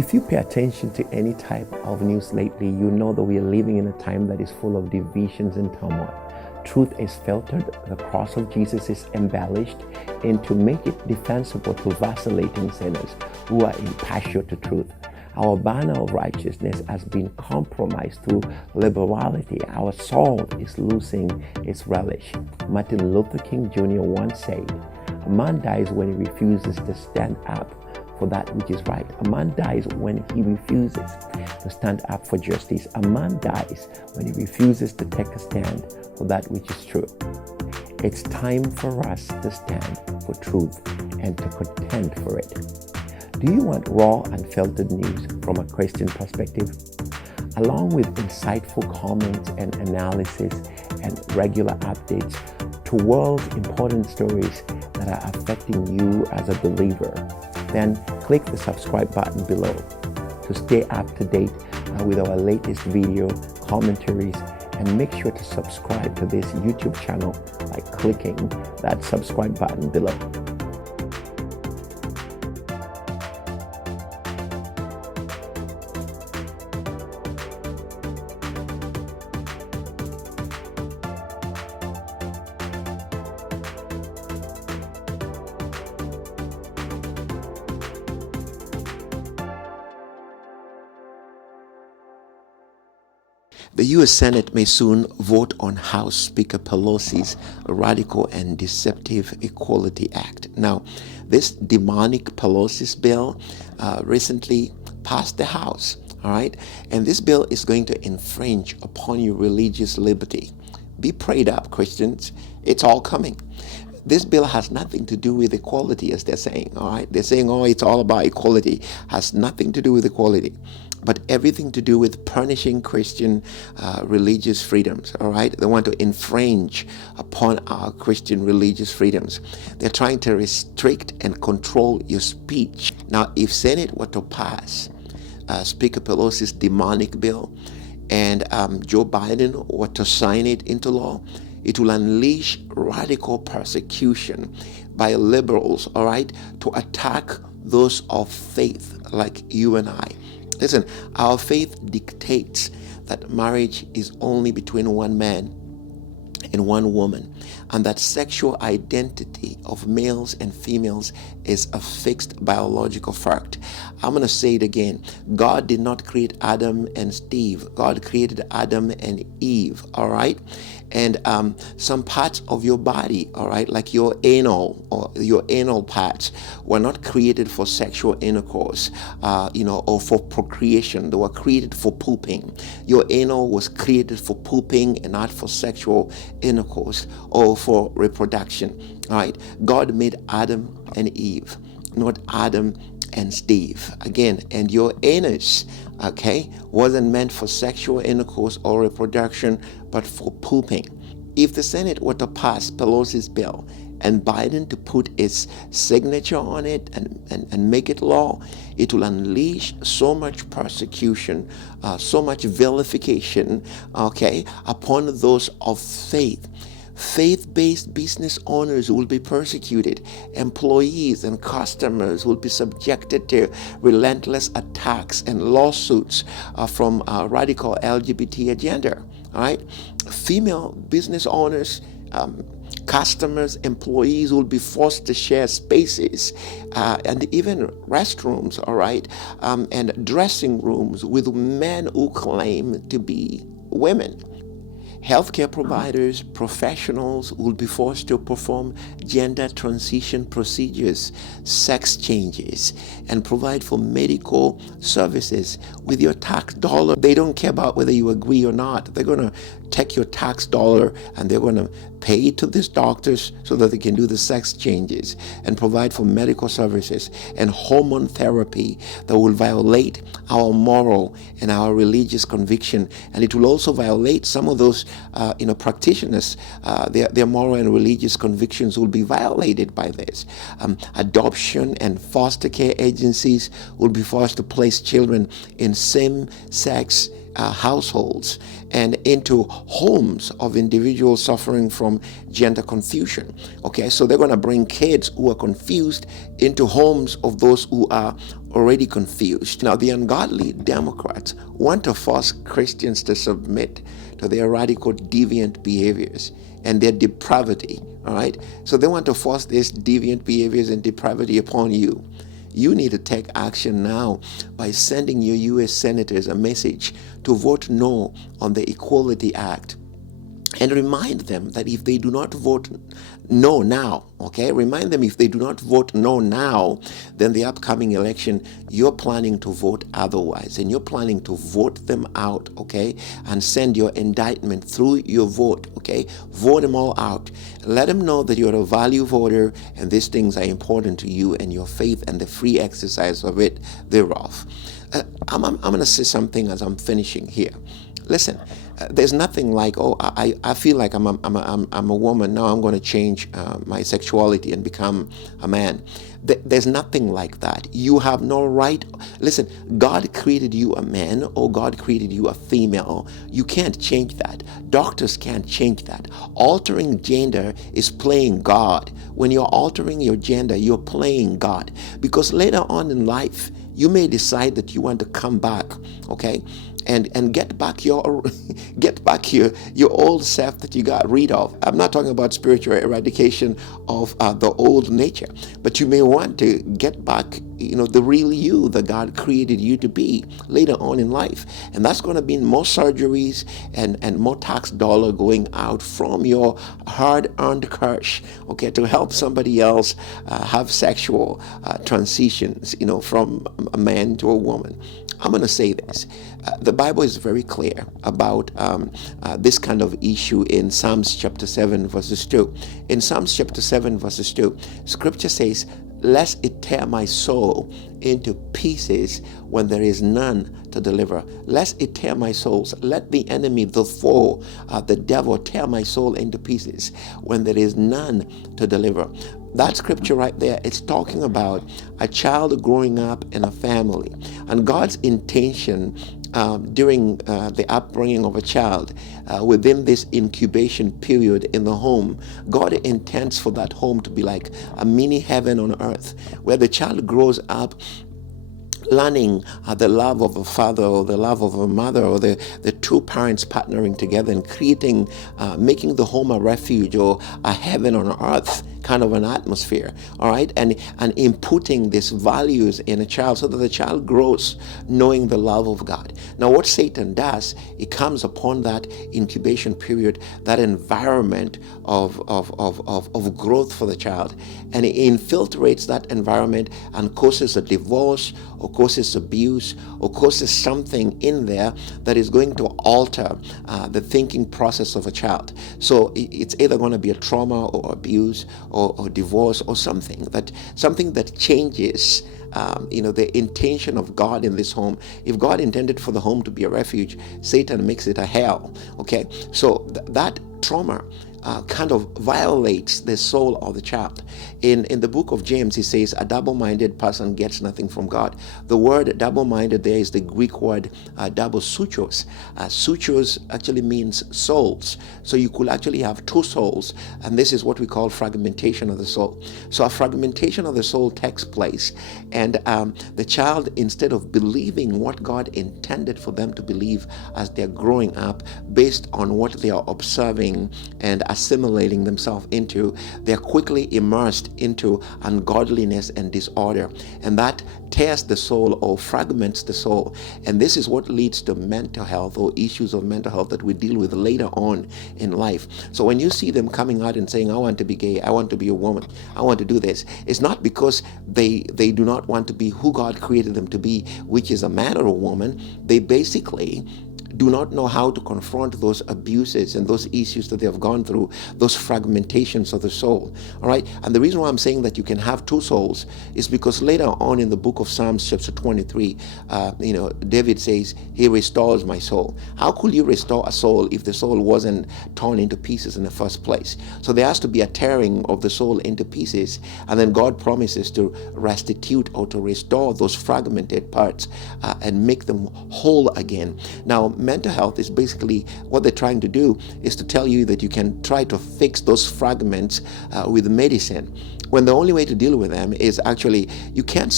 If you pay attention to any type of news lately, you know that we are living in a time that is full of divisions and turmoil. Truth is filtered, the cross of Jesus is embellished, and to make it defensible to vacillating sinners who are impartial to truth. Our banner of righteousness has been compromised through liberality. Our salt is losing its relish. Martin Luther King Jr. once said, "A man dies when he refuses to stand up for that which is right. A man dies when he refuses to stand up for justice. A man dies when he refuses to take a stand for that which is true." It's time for us to stand for truth and to contend for it. Do you want raw, unfiltered news from a Christian perspective? Along with insightful comments and analysis and regular updates to world's important stories that are affecting you as a believer, then click the subscribe button below to stay up to date with our latest video commentaries, and make sure to subscribe to this YouTube channel by clicking that subscribe button below. The U.S. Senate may soon vote on House Speaker Pelosi's Radical and Deceptive Equality Act. Now, this demonic Pelosi's bill recently passed the House, all right? And this bill is going to infringe upon your religious liberty. Be prayed up, Christians. It's all coming. This bill has nothing to do with equality, as they're saying, all right? They're saying, oh, it's all about equality. Has nothing to do with equality, but everything to do with punishing Christian religious freedoms, all right? They want to infringe upon our Christian religious freedoms. They're trying to restrict and control your speech. Now, if Senate were to pass Speaker Pelosi's demonic bill and Joe Biden were to sign it into law, it will unleash radical persecution by liberals, all right, to attack those of faith like you and I. Listen, our faith dictates that marriage is only between one man and one woman, and that sexual identity of males and females is a fixed biological fact. I'm going to say it again. God did not create Adam and Steve. God created Adam and Eve, all right? And some parts of your body, all right, like your anal or your anal parts, were not created for sexual intercourse, or for procreation. They were created for pooping. Your anal was created for pooping and not for sexual intercourse or for reproduction, all right? God made Adam and Eve, not Adam and Steve. Again, and your anus, okay, wasn't meant for sexual intercourse or reproduction, but for pooping. If the Senate were to pass Pelosi's bill and Biden to put its signature on it and make it law, it will unleash so much persecution, so much vilification, okay, upon those of faith. Faith-based business owners will be persecuted. Employees and customers will be subjected to relentless attacks and lawsuits from radical LGBT agenda. All right, female business owners, customers, employees will be forced to share spaces and even restrooms, all right, and dressing rooms with men who claim to be women. Healthcare providers, professionals will be forced to perform gender transition procedures, sex changes, and provide for medical services with your tax dollar. They don't care about whether you agree or not. They're going to take your tax dollar and they're going to pay it to these doctors so that they can do the sex changes and provide for medical services and hormone therapy that will violate our moral and our religious conviction. And it will also violate some of those practitioners. Their moral and religious convictions will be violated by this. Adoption and foster care agencies will be forced to place children in same-sex households and into homes of individuals suffering from gender confusion. Okay, so they're going to bring kids who are confused into homes of those who are already confused. Now, the ungodly Democrats want to force Christians to submit to their radical deviant behaviors and their depravity. All right? So they want to force these deviant behaviors and depravity upon you. You need to take action now by sending your U.S. senators a message to vote no on the Equality Act. And remind them that if they do not vote no now, okay, remind them if they do not vote no now, then the upcoming election, you're planning to vote otherwise. And you're planning to vote them out, okay, and send your indictment through your vote, okay? Vote them all out. Let them know that you're a value voter and these things are important to you and your faith and the free exercise of it thereof. I'm going to say something as I'm finishing here. Listen, there's nothing like, oh, I feel like I'm a woman. Now I'm going to change my sexuality and become a man. There's nothing like that. You have no right. Listen, God created you a man or God created you a female. You can't change that. Doctors can't change that. Altering gender is playing God. When you're altering your gender, you're playing God. Because later on in life, you may decide that you want to come back, okay? And get back your old self that you got rid of. I'm not talking about spiritual eradication of the old nature, but you may want to get back, the real you that God created you to be later on in life. And that's going to be more surgeries and more tax dollar going out from your hard-earned cash, okay, to help somebody else have sexual transitions, from a man to a woman. I'm going to say this. The Bible is very clear about this kind of issue in Psalms chapter 7 verses 2. In Psalms chapter 7 verses 2, Scripture says, "Lest it tear my soul into pieces when there is none to deliver. Lest it tear my souls. Let the enemy, the foe, the devil tear my soul into pieces when there is none to deliver." That scripture right there, it's talking about a child growing up in a family. And God's intention during the upbringing of a child within this incubation period in the home, God intends for that home to be like a mini heaven on earth, where the child grows up learning the love of a father or the love of a mother, or the two parents partnering together and creating, making the home a refuge or a heaven on earth kind of an atmosphere, all right, and inputting these values in a child so that the child grows knowing the love of God. Now, what Satan does, it comes upon that incubation period, that environment of growth for the child, and it infiltrates that environment and causes a divorce or causes abuse or causes something in there that is going to alter the thinking process of a child. So it's either going to be a trauma or abuse or divorce or something that changes the intention of God in this home. If God intended for the home to be a refuge, Satan makes it a hell. Okay, so that trauma kind of violates the soul of the child. In the book of James, he says, a double-minded person gets nothing from God. The word double-minded there is the Greek word double sutros. Sutros actually means souls. So you could actually have two souls, and this is what we call fragmentation of the soul. So a fragmentation of the soul takes place, and the child, instead of believing what God intended for them to believe as they're growing up based on what they are observing and assimilating themselves into, they're quickly immersed into ungodliness and disorder, and that tears the soul or fragments the soul. And this is what leads to mental health or issues of mental health that we deal with later on in life. So when you see them coming out and saying, I want to be gay, I want to be a woman, I want to do this, it's not because they do not want to be who God created them to be, which is a man or a woman. They basically do not know how to confront those abuses and those issues that they have gone through, those fragmentations of the soul. All right. And the reason why I'm saying that you can have two souls is because later on in the book of Psalms chapter 23, David says, he restores my soul. How could you restore a soul if the soul wasn't torn into pieces in the first place? So there has to be a tearing of the soul into pieces, and then God promises to restitute or to restore those fragmented parts and make them whole again. Now, mental health is basically what they're trying to do is to tell you that you can try to fix those fragments with medicine. when the only way to deal with them is actually, you can't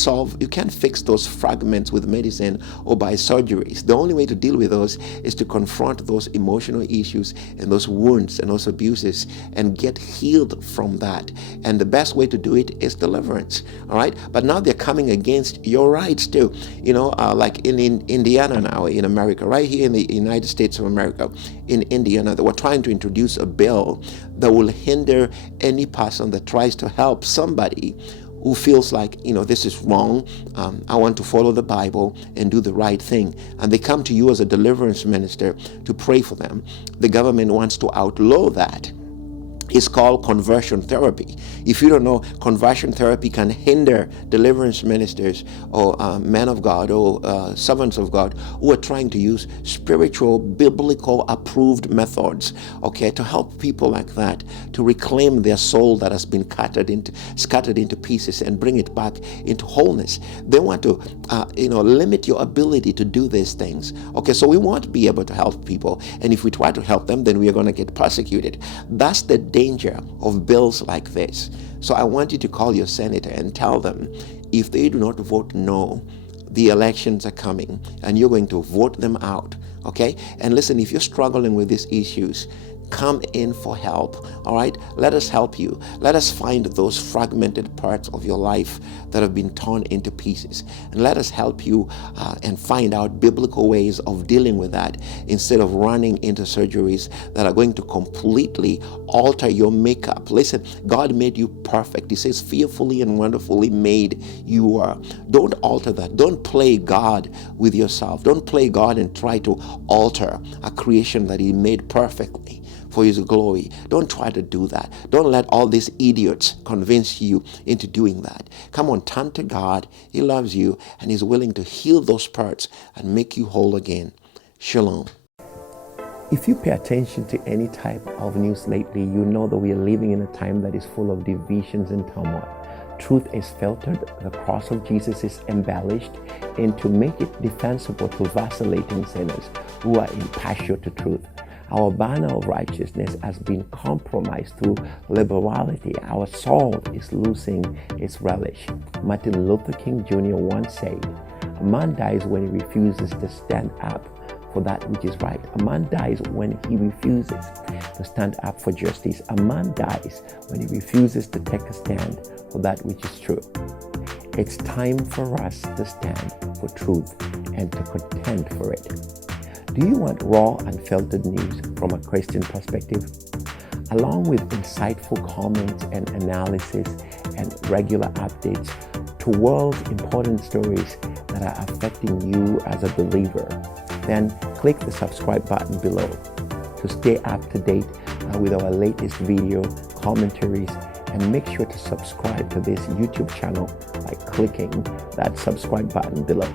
fix those fragments with medicine or by surgeries. The only way to deal with those is to confront those emotional issues and those wounds and those abuses and get healed from that. And the best way to do it is deliverance. All right. But now they're coming against your rights too. Like in Indiana now, in America, right here in the United States of America, in Indiana, they were trying to introduce a bill that will hinder any person that tries to help somebody who feels like, this is wrong. I want to follow the Bible and do the right thing. And they come to you as a deliverance minister to pray for them. The government wants to outlaw that. It's called conversion therapy. If you don't know, conversion therapy can hinder deliverance ministers or men of God or servants of God who are trying to use spiritual, biblical approved methods, to help people like that to reclaim their soul that has been scattered into pieces and bring it back into wholeness. They want to, limit your ability to do these things. So we won't be able to help people. And if we try to help them, then we are going to get persecuted. That's the danger of bills like this. So I want you to call your senator and tell them, if they do not vote no, the elections are coming and you're going to vote them out. And listen, if you're struggling with these issues, come in for help. All right, let us help you. Let us find those fragmented parts of your life that have been torn into pieces, and let us help you and find out biblical ways of dealing with that, instead of running into surgeries that are going to completely alter your makeup. Listen, God made you perfect. He says, fearfully and wonderfully made you are. Don't alter that. Don't play God with yourself. Don't play God and try to alter a creation that He made perfectly for His glory. Don't try to do that. Don't let all these idiots convince you into doing that. Come on, turn to God. He loves you and He's willing to heal those parts and make you whole again. Shalom. If you pay attention to any type of news lately, you know that we are living in a time that is full of divisions and turmoil. Truth is filtered, the cross of Jesus is embellished, and to make it defensible to vacillating sinners who are impartial to truth. Our banner of righteousness has been compromised through liberality. Our salt is losing its relish. Martin Luther King Jr. once said, "A man dies when he refuses to stand up for that which is right. A man dies when he refuses to stand up for justice. A man dies when he refuses to take a stand for that which is true." It's time for us to stand for truth and to contend for it. Do you want raw, unfiltered news from a Christian perspective? Along with insightful comments and analysis and regular updates to world's important stories that are affecting you as a believer, then click the subscribe button below to stay up to date with our latest video commentaries, and make sure to subscribe to this YouTube channel by clicking that subscribe button below.